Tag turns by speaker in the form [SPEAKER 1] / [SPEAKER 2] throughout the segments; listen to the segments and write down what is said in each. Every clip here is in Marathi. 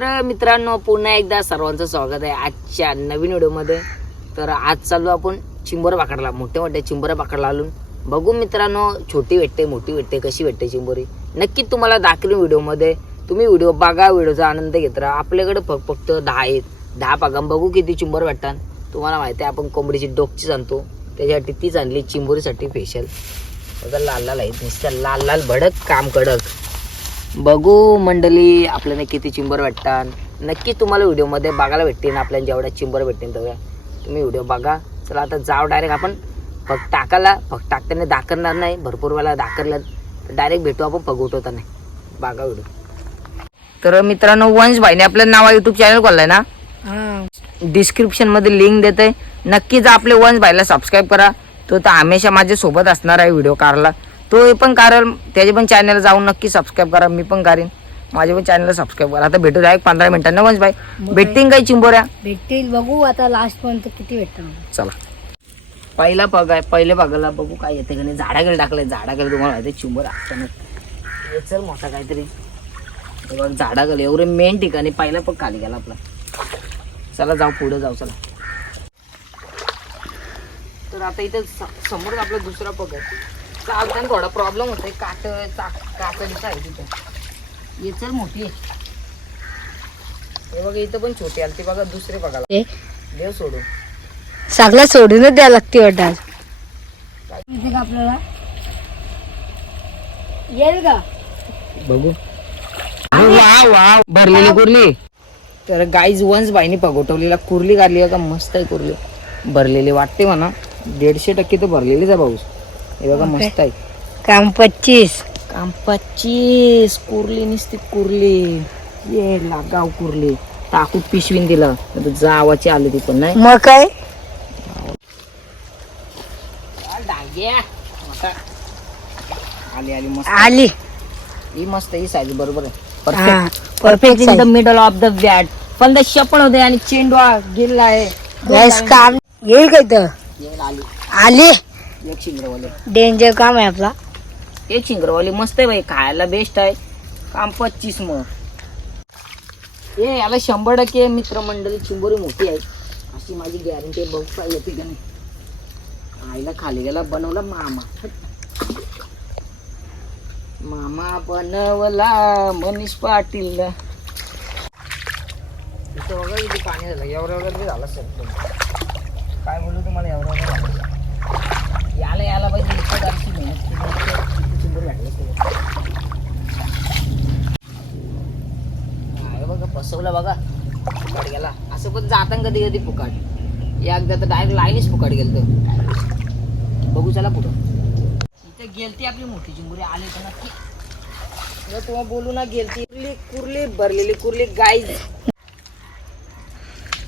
[SPEAKER 1] तर मित्रांनो पुन्हा एकदा सर्वांचं स्वागत आहे आजच्या नवीन व्हिडिओमध्ये. तर आज चाललो आपण चिंबोर पाकडला मोठ्या मोठ्या चिंबोरा पाकडला आलो. बघू मित्रांनो छोटी भेटते मोठी भेटते कशी भेटते चिंबोरी. नक्की तुम्हाला दाखवेन व्हिडिओमध्ये. तुम्ही व्हिडिओ बघा व्हिडिओचा आनंद घेत राहा. आपल्याकडे फक्त फक्त दहा आहेत. दहा पागा बघू किती चिंबोर भेटतात. तुम्हाला माहिती आहे आपण कोंबडीची डोकचीच आणतो. त्याच्यासाठी तीच आणली चिंबोरीसाठी स्पेशल बघा लाल लाल आहेत. नुसत्या लाल लाल भडक काम कडक. बघू मंडळी आपल्याला किती चिंबर भेटतात नक्की तुम्हाला व्हिडिओमध्ये बघायला भेटतील आपल्याला जेवढ्या चिंबर भेटतील तेवढ्या तुम्ही व्हिडिओ बघा. चला आता जाऊ डायरेक्ट आपण. फक्त टाकायला फक्त टाकताना दाखवणार नाही. भरपूर वेळा दाखवलं. डायरेक्ट भेटू आपण फग नाही बघा व्हिडिओ तर मित्रांनो वंश भाईने आपलं नाव युट्यूब चॅनल खोललाय ना? डिस्क्रिप्शनमध्ये लिंक देते नक्कीच आपले वंश भाईला सबस्क्राईब करा. तो तर हमेशा माझ्या सोबत असणार आहे व्हिडिओ कारला तो पण कारण त्याचे पण चॅनल जाऊन नक्की सबस्क्राईब करा. मी पण करीन. माझे पण चॅनल सबस्क्राईब करा. आता भेटू एक पंधरा मिनिटांना वंश भाई भेटतील काही चिंबोऱ्या?
[SPEAKER 2] भेटतील. बघू आता लास्ट पर्यंत किती भेटतात
[SPEAKER 1] चला. पहिला पग आहे. पहिले पगाला बघू काय येते का नाही. झाडाकडे टाकलंय. झाडाकडे तुम्हाला माहिती चिंबर हे चल मोठा काहीतरी. बघ झाडाकडे एवढे मेन ठिकाणी पहिला पग खाली गेला आपला. चला जाऊ पुढे जाऊ चला. तर आता इथे समोर आपला दुसरा पग आहे. चालताना थोडा प्रॉब्लेम होतोय. काट कातडीचा आहे तिथे. हे चल मोठी. आहे. हे बघा इथं पण छोटी आली ती बघा दुसरे
[SPEAKER 2] ते
[SPEAKER 1] देव सोडून
[SPEAKER 2] सगळं सोडूनच द्यावं लागते वाटत का आपल्याला? येईल का?
[SPEAKER 1] बघू. वा वा भरलेली कुर्ली. तर गाईज वन्स बाईने पगोटवलेला कुर्ली काढली. का मस्त आहे कुर्ली. भरलेली. वाटते म्हणा. दीडशे टक्के तर भरलेलीच आहे पाऊस हे बघा
[SPEAKER 2] Okay.
[SPEAKER 1] मस्त आहे.
[SPEAKER 2] काम पच्चीस.
[SPEAKER 1] काम पच्चीस कुर्ली निसती कुर्ली. ये लागाव कुर्ली. टाकू पिशवीन दिलं. आता जावाची आली ती पण नाही.
[SPEAKER 2] मग काय?
[SPEAKER 1] डांग्या. आली आली मस्त.
[SPEAKER 2] आली.
[SPEAKER 1] ही मस्त ही साईज बरोबर आहे. Perfect
[SPEAKER 2] perfect
[SPEAKER 1] in the middle of the bat पण द पण होते आणि चेंडवा गेला आहे.
[SPEAKER 2] गॅस काम. येईल काय तर
[SPEAKER 1] येईल आली.
[SPEAKER 2] आली.
[SPEAKER 1] एक शिंगरवाले.
[SPEAKER 2] डेंजर काम आहे आपला.
[SPEAKER 1] एक शिंगरवाली मस्त आहे भाई खायला बेस्ट आहे. काम पच्चीस मग. ए याला शंभर टक्के मित्रमंडळी चिंबोरी मोठी आहे. अशी माझी गॅरंटी बघ काय येते का नाही. आईला खाली गेला बनवला मामा. मामा बनवला मनीष पाटील. इथं बघा इथे पाणी झालं. एवढं एवढं झालं सर काय बोलू तुम्हाला एवढं झालं. याला याला पाहिजे बघा फसवलं बघा. फुकाट गेला. असं पण जाताना कधी कधी फुकाट. एकदा तर डायरेक्ट लाईनच फुकाट गेलं बघू चला पुढं. इथे गेलती आपली मोठी चिंबुरी आली तर नक्की. तुम्हाला बोलू ना गेलती. कुर्ली कुर्ली भरलेली कुर्ली गाई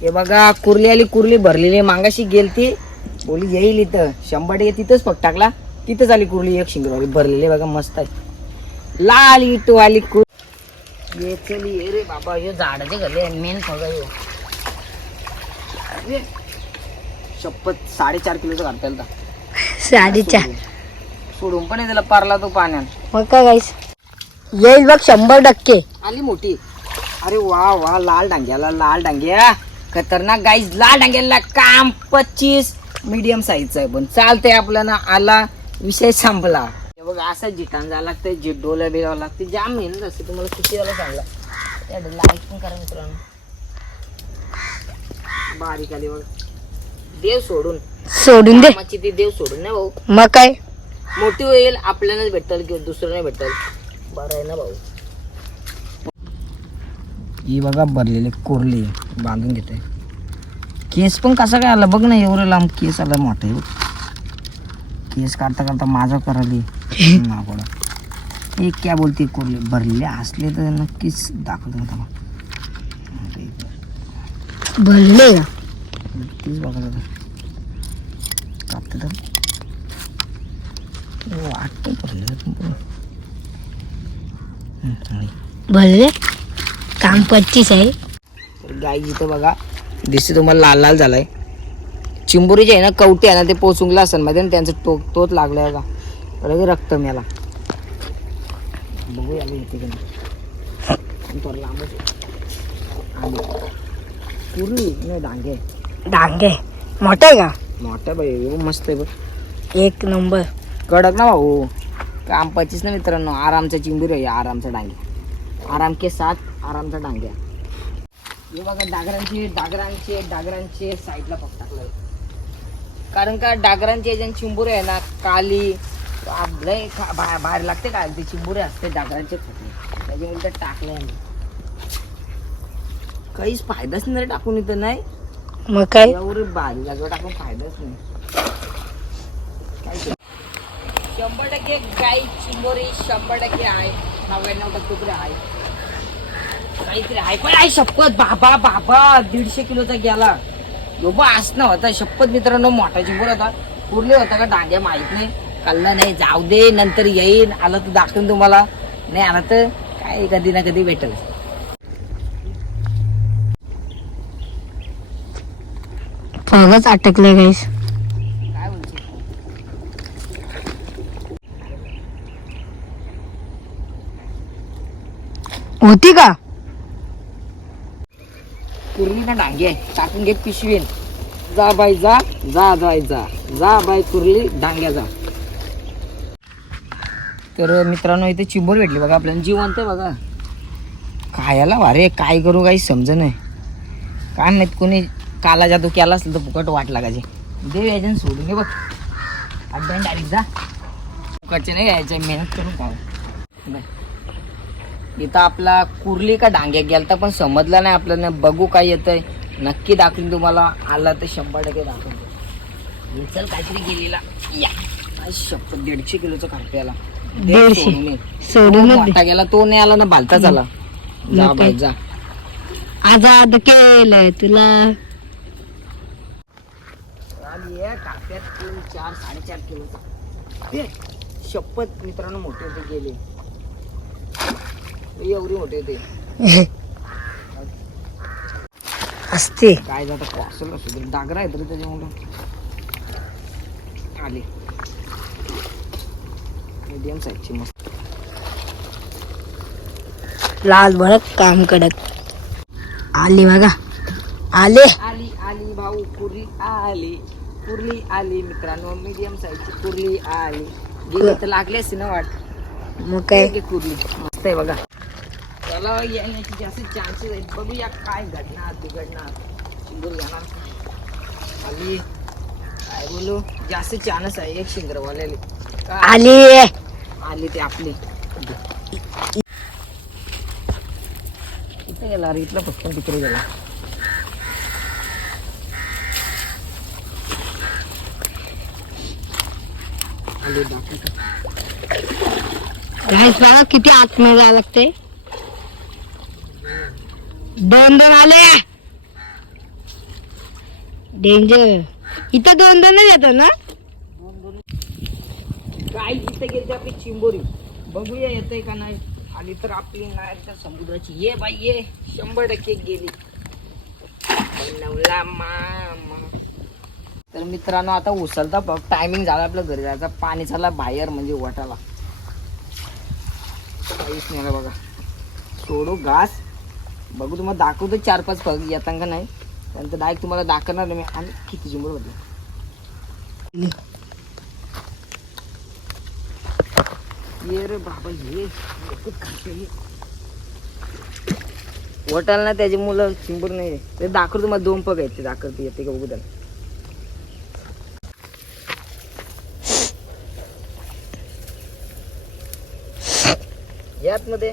[SPEAKER 1] हे बघा कुर्ली आली कुर्ली भरलेली. मागाशी गेलती. बोली येईल इथं. शंभर टक्के तिथंच पग टाकला. तिथंच आली कुर्ली एक शिंगरवाली. भरलेली बघा मस्त आहे. लाल इटवाली कुर ये चली ये रे बाबा हे झाडाचे गले मेन. ये. शपथ साडेचार किलोचं येईल आता.
[SPEAKER 2] साडीच्या
[SPEAKER 1] सोडून. पण त्याला पारला तो पाण्यात.
[SPEAKER 2] मग काय गाईस? येईल बघ शंभर टक्के.
[SPEAKER 1] आली मोठी. अरे वा वा लाल डांग्याला लाल डांग्या. खतरनाक गाईज लाल डांग्याला काम पच्चीस मीडियम साईजचा आहे पण. चालतंय आपल्याला आला विषय संपला. हे बघ असं जिटान जायला लागतंय जिट डोल्या बिलावं लागते जाम मेहनत असते तुम्हाला किती वेळा सांगला. लाईक पण करा मित्रांनो. बारीक आली बघ. देव सोडून.
[SPEAKER 2] सोडून दे.
[SPEAKER 1] कामाची ती देव सोडून नाही भाऊ?
[SPEAKER 2] मग काय?
[SPEAKER 1] मोठी होईल आपल्यालाच भेटल किंवा दुसरं नाही भेटल. बरं आहे ना भाऊ? ही बघा भरलेली कोरली बांधून घेते केस पण कसा काय आला? बघ ना एवढं लांब केस आला मोठा. केस काढता काढता माझा कराली नागोडा हे क्या बोलते कोरले? भरलेले असले तर नक्कीच दाखवतो मला
[SPEAKER 2] भरले
[SPEAKER 1] तीच कापते तर. वाटतं भरले
[SPEAKER 2] भरले? काम पच्चीस आहे.
[SPEAKER 1] गाई इथं बघा. दिसते तुम्हाला लाल लाल झालाय. चिंबोरीचे आहे ना कवटी आहे ना ते पोचुंगला असेल मध्ये ना त्यांचं टोक तोच लागलाय का लगे रक्त मेला बघूया मी येते का नाही थोडं लांबच आहे. डांगे.
[SPEAKER 2] डांगे. मोठा आहे का?
[SPEAKER 1] मोठा बाई मस्त आहे बघ.
[SPEAKER 2] एक नंबर.
[SPEAKER 1] कडक ना भाऊ. काम पचीस ना मित्रांनो. आरामचा चिंबूर आहे आरामचा डांगे. आराम के साथ आरामचा डांग्या हे बघा डागरांचे डागरांचे डागरांचे साईडला फक्त टाकलंय. कारण का डागरांचे जे चिंबुरे आहे ना काली लय खा- बा- बाहेर लागते का? ते चिंबुरे असते डागरांचे फुटले त्याच्यामुळे टाकले आम्ही काहीच फायदाच नाही रे टाकून इथं नाही?
[SPEAKER 2] मग काय?
[SPEAKER 1] एवढं भारी जागेवर टाकून फायदाच नाही? शंभर टक्के गाई चिंबोरी शंभर टक्के आहे नव्याण्णव टक्के आहे काहीतरी आहे पण आहे शपथ बाबा बाबा दीडशे किलोचा गेला. बाबा असणं होता शपथ मित्रांनो मोठा चिंबोर होता. पुरले होता का डांग्या माहीत नाही. कल्ला नाही जाऊ दे नंतर येईन. आलं तर दाखवून तुम्हाला. नाही आलं तर काय कधी ना कधी भेटेल.
[SPEAKER 2] फगच अटकले गाईस
[SPEAKER 1] काय
[SPEAKER 2] होती का?
[SPEAKER 1] कुर्ली ना डांगे. टाकून घे पिशवीन. जा बाई जा. जा बाई जा. जा बाई कुर्ली डांग्या जा. तर मित्रांनो इथे चिंबोर भेटली बघा आपल्याला. जिवंत आहे बघा. खायला वारे काय करू काही समज नाही. काय माहीत कोणी काला जादू केला असेल तर फुकट वाट लागायची. देव यायचं सोडून घे बघ. अड्ड्यान डायरेक्ट जा. फुकटचे नाही यायचं मेहनत करून खाऊ. बाय. इथं आपला कुर्ली का डांग्या गेलता पण समजला नाही आपल्याला. बघू काय येतंय. नक्की दाखवीन तुम्हाला. आला तर शंभर टक्के दाखवतो चल काहीतरी गेलेला. या. शप्पथ दीडशे किलोचा
[SPEAKER 2] दे.
[SPEAKER 1] मोठा गेला तो नाही आला ना बालताच आला जा
[SPEAKER 2] काय?
[SPEAKER 1] जा.
[SPEAKER 2] आजाद केलंय तुला.
[SPEAKER 1] तीन चार साडेचार किलोचा. हे, शपथ मित्रांनो मोठे होते गेले. एवढी मोठे होते
[SPEAKER 2] असते.
[SPEAKER 1] काय जातं कॉसल असू डागरा आहे तरी त्याच्यामुळं. आली. मीडियम साईजची मस्त.
[SPEAKER 2] लाल भडक काम कडक. आली बघा. आले.
[SPEAKER 1] आली आली भाऊ कुर्ली आली. कुर्ली आली मित्रांनो मीडियम साईजची कुर्ली आली. गेली तर लागली असते ना वाट.
[SPEAKER 2] मग काय?
[SPEAKER 1] कुर्ली. मस्त आहे बघा. त्याला येण्याचे जास्त चान्सेस आहेत बघूया काय घडणार बिघडणार. शिंदूर येणार आली. काय बोलू? जास्त चान्स आहे एक शिंगरवाल्याले काय?
[SPEAKER 2] आली.
[SPEAKER 1] आली ते आपली. इथे गेला अरे इथला फक्त तिकडे गेला. आली
[SPEAKER 2] गाईस बघा किती आतमध्ये जावं लागते दोन दोन आले डेंजर इथं दोन दोन येतो ना?
[SPEAKER 1] काय इथं गेली आपली चिंबोरी? बघूया येते का नाही. आली तर आपली नाही तर समुद्राची. ये बाई ये. शंभर टक्के गेली. नवला मामा. तर मित्रांनो आता उचलता बघ. टायमिंग झाला आपलं घरी जायचा. पाणी झाला बाहेर म्हणजे वटाला. काहीच नाही बघा. सोडू घास. बघू तुम्हाला दाखवतो चार पाच पग येताना का नाही. त्यानंतर डायरेक्ट तुम्हाला दाखवणार नाही मी. आणि किती झुंबर होते. ये रे बाबा हे. वटाल ना त्याची मुलं चिंबूर नाही ते दाखवतो तुम्हाला दोन पग आहेत. ते दाखवते येते का बघू त्याला. यात मध्ये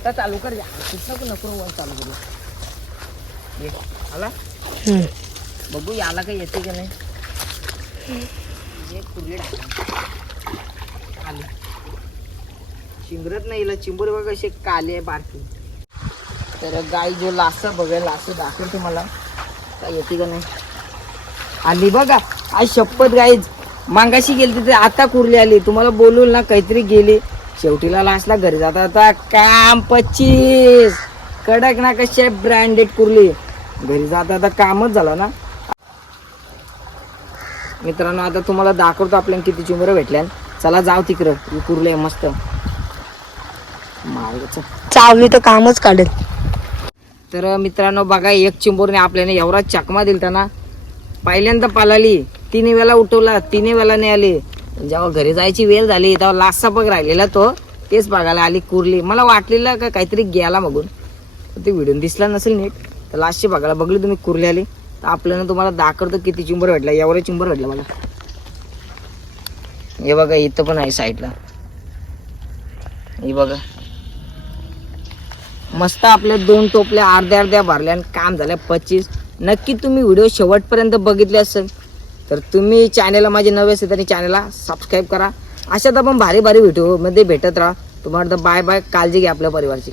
[SPEAKER 1] आता चालू कर नको चालू करू. ये आला. बघू याला काही येते का नाही. ये कुर्ली आली. चिंबरत नाही हिला. चिंबर बघा असे काले बारकी. तर गाय जो लासा बघेल लासा दाखवते मला. काय येते का नाही? आली बघा. आज शपथ गाईज मांगाशी गेली तिथे आता कुर्ली आली. तुम्हाला बोलून ना काहीतरी गेली. शेवटीला लास्टला घरी जाता आता काम पच्चीस. कडक ना कशी ब्रँडेड कुर्ली. घरी जाता आता कामच झालं ना. मित्रांनो आता तुम्हाला दाखवतो आपल्याला किती चिमुरं भेटल्या चला जाऊ तिकडं. कुर्ली आहे मस्त. मार्गच
[SPEAKER 2] चावली तर कामच काढेल.
[SPEAKER 1] तर मित्रांनो बघा एक चिंबोरने आपल्याने एवढा चकमा दिल त्यांना पहिल्यांदा पालाली तिन्ही वेळा उठवला तिन्ही वेळा नाही आली म्हणजे जेव्हा घरी जायची वेळ झाली तेव्हा लास्टचा बघ राहिलेला तो. तेच बघायला आली कुरली. मला वाटलेलं का काहीतरी गेला मगून ते व्हिडिओ दिसला नसेल नीट. तर लास्टची बघायला बघली तुम्ही कुरली आली. तर आपल्याला तुम्हाला दाखवतो किती चिंबर भेटला. एवढं चिंबर भेटला मला. हे बघा इथं पण आहे साईडला. हे बघा. मस्त आपल्या दोन टोपल्या अर्ध्या अर्ध्या भरल्या आणि काम झाल्या पच्चीस. नक्की तुम्ही व्हिडिओ शेवटपर्यंत बघितले असेल. तर तुम्ही चॅनेलला माझे नवे असेल तरी चॅनेलला सबस्क्राईब करा. अशात आपण भारी भारी व्हिडिओमध्ये भेटत राहा. तुम्हाला बाय बाय काळजी घ्या आपल्या परिवारची.